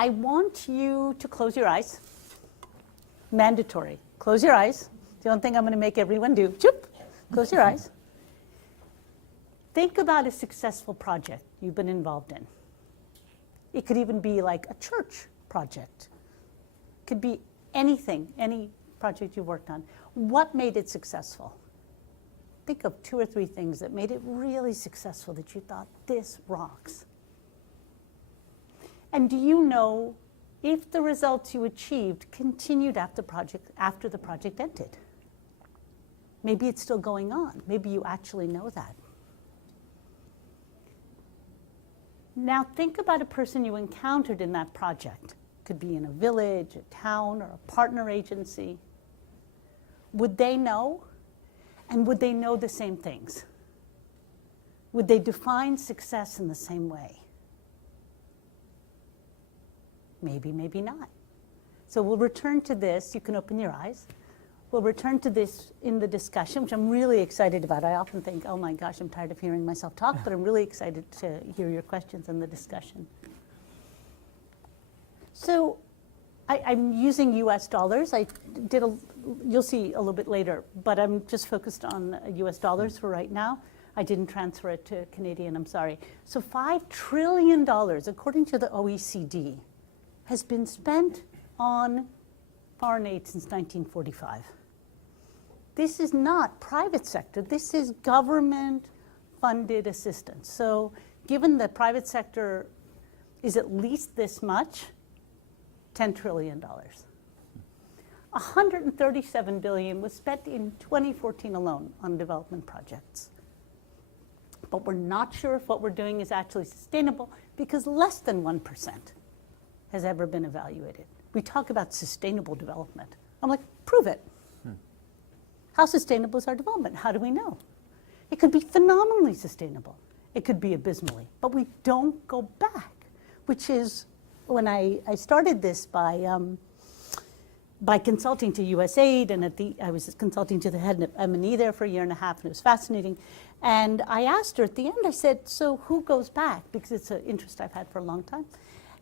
I want you to close your eyes. Mandatory. Close your eyes. The only thing I'm going to make everyone do. Choop. Close your eyes. Think about a successful project you've been involved in. It could even be like a church project. It could be anything, any project you worked on. What made it successful? Think of 2 or 3 things that made it really successful that you thought, this rocks. And do you know if the results you achieved continued after the project ended? Maybe it's still going on. Maybe you actually know that. Now think about a person you encountered in that project. Could be in a village, a town, or a partner agency. Would they know? And would they know the same things? Would they define success in the same way? Maybe, maybe not. So we'll return to this. You can open your eyes. We'll return to this in the discussion, which I'm really excited about. I often think, oh my gosh, I'm tired of hearing myself talk, but I'm really excited to hear your questions in the discussion. So I'm using US dollars. You'll see a little bit later, but I'm just focused on US dollars for right now. I didn't transfer it to Canadian, I'm sorry. So $5 trillion, according to the OECD, has been spent on foreign aid since 1945. This is not private sector, this is government-funded assistance. So given the private sector is at least this much, $10 trillion. $137 billion was spent in 2014 alone on development projects. But we're not sure if what we're doing is actually sustainable because less than 1% has ever been evaluated. We talk about sustainable development. I'm like, prove it. How sustainable is our development? How do we know? It could be phenomenally sustainable. It could be abysmally. But we don't go back, which is when I started this by consulting to USAID, and I was consulting to the head of M&E there for a year and a half, and it was fascinating. And I asked her at the end, I said, so who goes back? Because it's an interest I've had for a long time.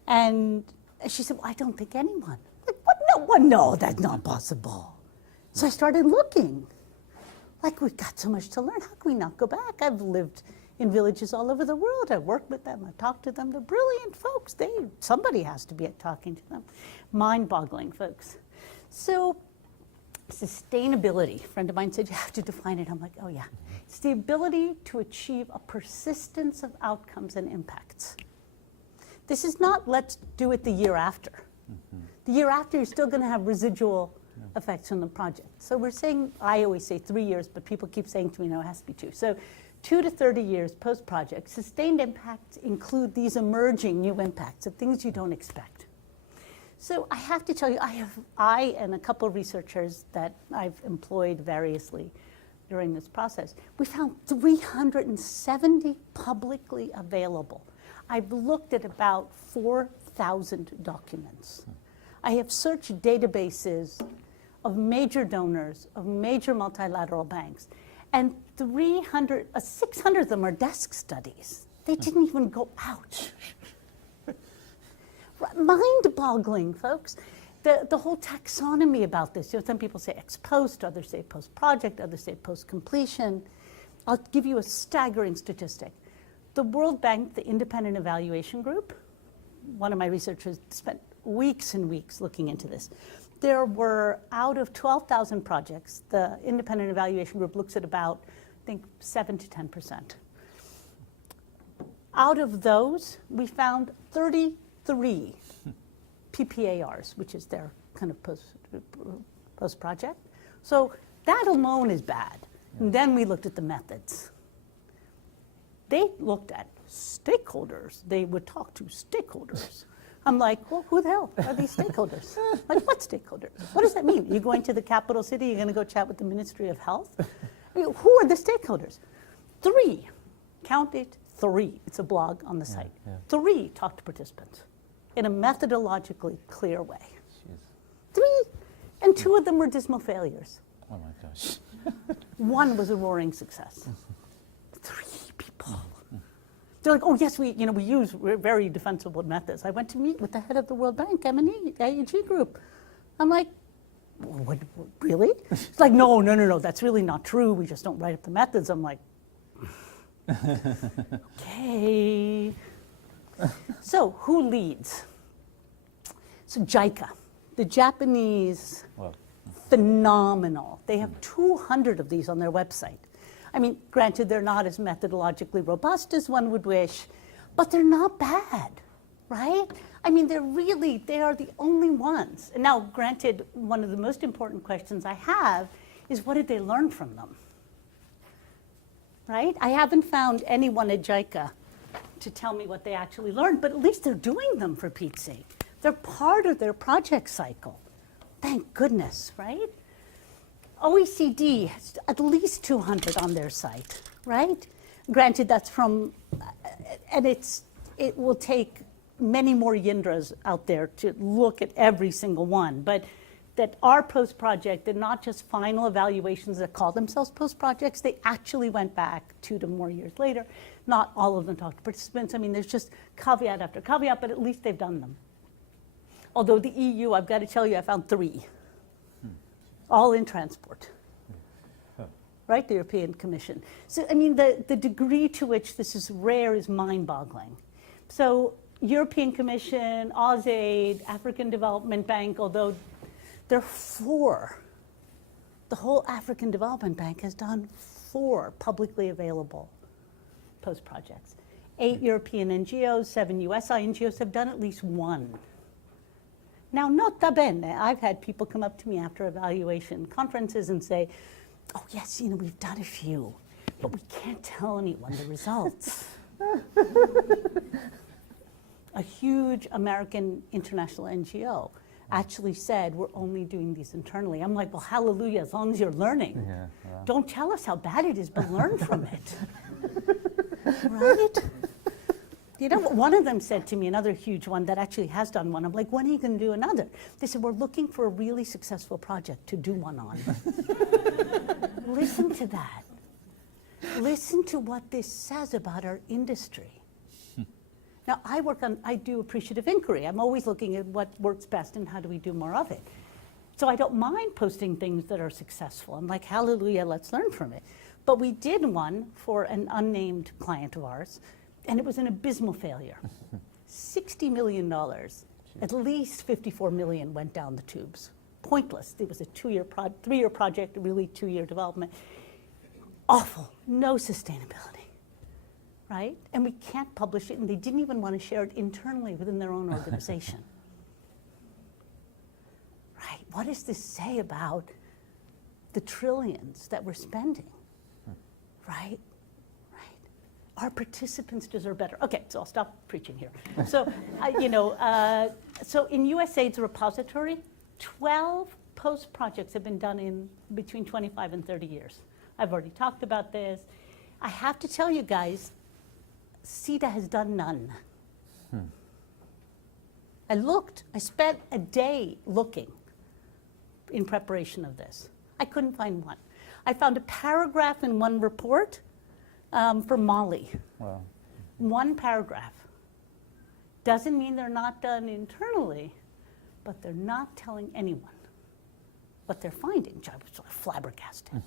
And she said, well, I don't think anyone. Like, what? No one? No, that's not possible. So I started looking. Like, we've got so much to learn. How can we not go back? I've lived in villages all over the world. I've worked with them. I've talked to them. They're brilliant folks. Somebody has to be talking to them. Mind-boggling, folks. So sustainability. A friend of mine said, you have to define it. I'm like, oh, yeah. It's the ability to achieve a persistence of outcomes and impacts. This is not, let's do it the year after. The year after, you're still going to have residual effects on the project. So we're saying, I always say 3 years, but people keep saying to me, no, it has to be 2. So 2 to 30 years post-project, sustained impacts include these emerging new impacts, the things you don't expect. So I have to tell you, I and a couple of researchers that I've employed variously during this process, we found 370 publicly available. I've looked at about 4,000 documents. I have searched databases of major donors, of major multilateral banks, and 600 of them are desk studies. They didn't even go out. Mind-boggling, folks. The whole taxonomy about this. You know, some people say ex post, others say post-project, others say post-completion. I'll give you a staggering statistic. The World Bank, the Independent Evaluation Group, one of my researchers spent weeks and weeks looking into this. There were, out of 12,000 projects, the Independent Evaluation Group looks at about, I think, 7 to 10%. Out of those, we found 33 PPARs, which is their kind of post-project. So that alone is bad. Yeah. And then we looked at the methods. They looked at stakeholders. They would talk to stakeholders. I'm like, well, who the hell are these stakeholders? Like, what stakeholders? What does that mean? You're going to the capital city, you're going to go chat with the Ministry of Health? I mean, who are the stakeholders? 3. Count it, 3. It's a blog on the site. Yeah. 3 talk to participants in a methodologically clear way. Jeez. 3, and 2 of them were dismal failures. Oh my gosh. 1 1 was a roaring success. 3 people. They're like, oh yes, we use very defensible methods. I went to meet with the head of the World Bank, M&E, AEG group. I'm like, what, really? It's like, no, that's really not true. We just don't write up the methods. I'm like, okay. So who leads? So JICA, the Japanese, phenomenal. They have 200 of these on their website. I mean, granted, they're not as methodologically robust as one would wish, but they're not bad, right? I mean, they are the only ones. And now, granted, one of the most important questions I have is what did they learn from them, right? I haven't found anyone at JICA to tell me what they actually learned, but at least they're doing them, for Pete's sake. They're part of their project cycle. Thank goodness, right? OECD has at least 200 on their site, right? Granted, that's from, and it will take many more Jindras out there to look at every single one, but that our post-project did not just final evaluations that call themselves post-projects, they actually went back 2 to more years later. Not all of them talked to participants. I mean, there's just caveat after caveat, but at least they've done them. Although the EU, I've got to tell you, I found 3. All in transport, right? The European Commission. So, I mean, the degree to which this is rare is mind-boggling. So, European Commission, AusAid, African Development Bank, although there are 4. The whole African Development Bank has done 4 publicly available post-projects. 8 European NGOs, 7 US NGOs have done at least 1. Now, nota bene, I've had people come up to me after evaluation conferences and say, oh yes, we've done a few, but we can't tell anyone the results. A huge American international NGO actually said, we're only doing these internally. I'm like, well, hallelujah, as long as you're learning. Yeah. Don't tell us how bad it is, but learn from it. Right? One of them said to me, another huge one that actually has done one, I'm like, when are you going to do another? They said, we're looking for a really successful project to do one on. Listen to that. Listen to what this says about our industry. Now, I do appreciative inquiry. I'm always looking at what works best and how do we do more of it. So I don't mind posting things that are successful. I'm like, hallelujah, let's learn from it. But we did one for an unnamed client of ours, and it was an abysmal failure. $60 million, at least 54 million went down the tubes. Pointless. It was a 3-year project, really 2-year development. Awful, no sustainability, right? And we can't publish it, and they didn't even want to share it internally within their own organization. Right, what does this say about the trillions that we're spending, right? Our participants deserve better. Okay, so I'll stop preaching here. So, so in USAID's repository, 12 post-projects have been done in between 25 and 30 years. I've already talked about this. I have to tell you guys, CETA has done none. I spent a day looking in preparation of this. I couldn't find one. I found a paragraph in one report for Mali. Wow. One paragraph. Doesn't mean they're not done internally, but they're not telling anyone what they're finding, which I was sort of flabbergasted.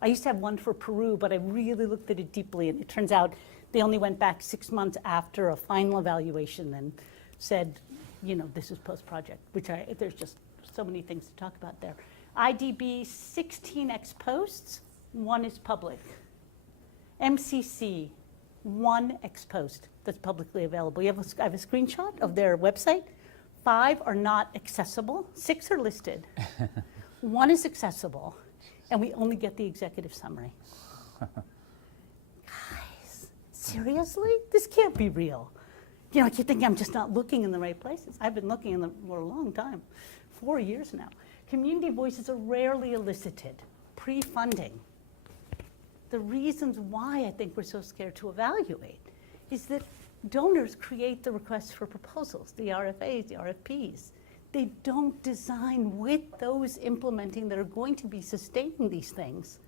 I used to have one for Peru, but I really looked at it deeply, and it turns out they only went back 6 months after a final evaluation and said, this is post-project, there's just so many things to talk about there. IDB, 16 ex-posts, 1 is public. MCC, 1 ex-post that's publicly available. I have a screenshot of their website. 5 are not accessible. 6 are listed. 1 is accessible, and we only get the executive summary. Guys, seriously? This can't be real. I keep thinking I'm just not looking in the right places. I've been looking in them for a long time, 4 years now. Community voices are rarely elicited, pre-funding. The reasons why I think we're so scared to evaluate is that donors create the requests for proposals, the RFAs, the RFPs. They don't design with those implementing that are going to be sustaining these things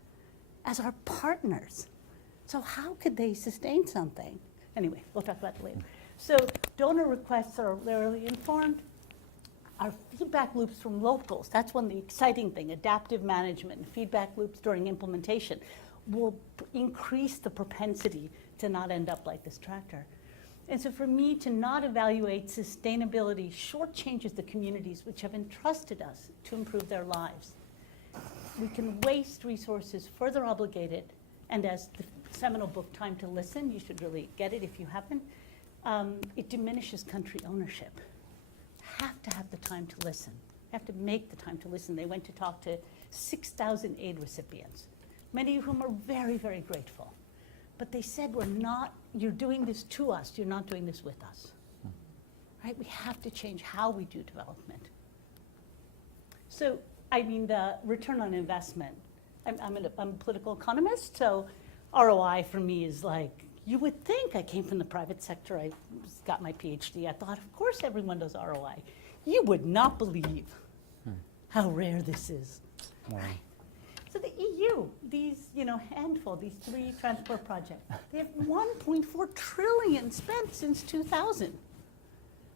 as our partners. So how could they sustain something Anyway, we'll talk about it later. So donor requests are rarely informed. Our feedback loops from locals, that's one of the exciting thing, adaptive management, feedback loops during implementation will increase the propensity to not end up like this tractor. And so for me to not evaluate sustainability shortchanges the communities which have entrusted us to improve their lives. We can waste resources further obligated, and as the seminal book, Time to Listen, you should really get it if you haven't, it diminishes country ownership. Have to have the time to listen. Have to make the time to listen. They went to talk to 6,000 aid recipients, many of whom are very, very grateful. But they said, you're doing this to us, you're not doing this with us. Right? We have to change how we do development. So, I mean, the return on investment. I'm a political economist, so ROI for me is like, you would think I came from the private sector, I got my PhD, I thought, of course everyone does ROI. You would not believe how rare this is. Wow. Right? So the EU, these handful, these 3 transport projects, they have 1.4 trillion spent since 2000.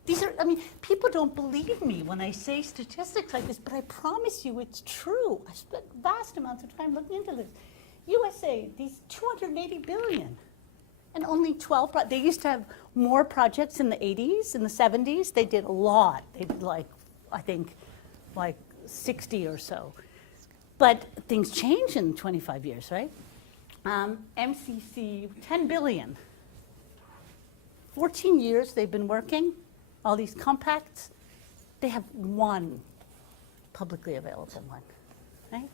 These are, people don't believe me when I say statistics like this, but I promise you it's true. I spent vast amounts of time looking into this. USA, these 280 billion. And only 12, they used to have more projects in the 80s, in the 70s. They did a lot. They did I think 60 or so. But things change in 25 years, right? MCC, 10 billion. 14 years they've been working, all these compacts. They have one publicly available one, right?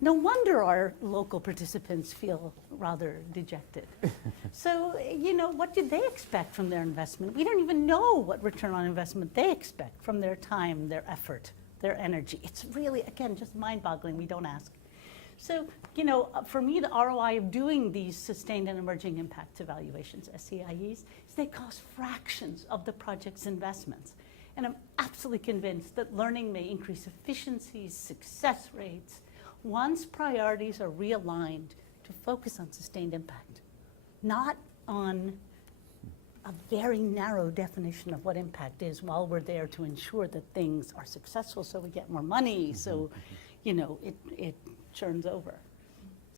No wonder our local participants feel rather dejected. So, what did they expect from their investment? We don't even know what return on investment they expect from their time, their effort, their energy. It's really, again, just mind-boggling. We don't ask. So, for me, the ROI of doing these sustained and emerging impact evaluations, SEIEs, is they cost fractions of the project's investments. And I'm absolutely convinced that learning may increase efficiencies, success rates, once priorities are realigned to focus on sustained impact, not on a very narrow definition of what impact is while we're there to ensure that things are successful so we get more money, so, it churns over.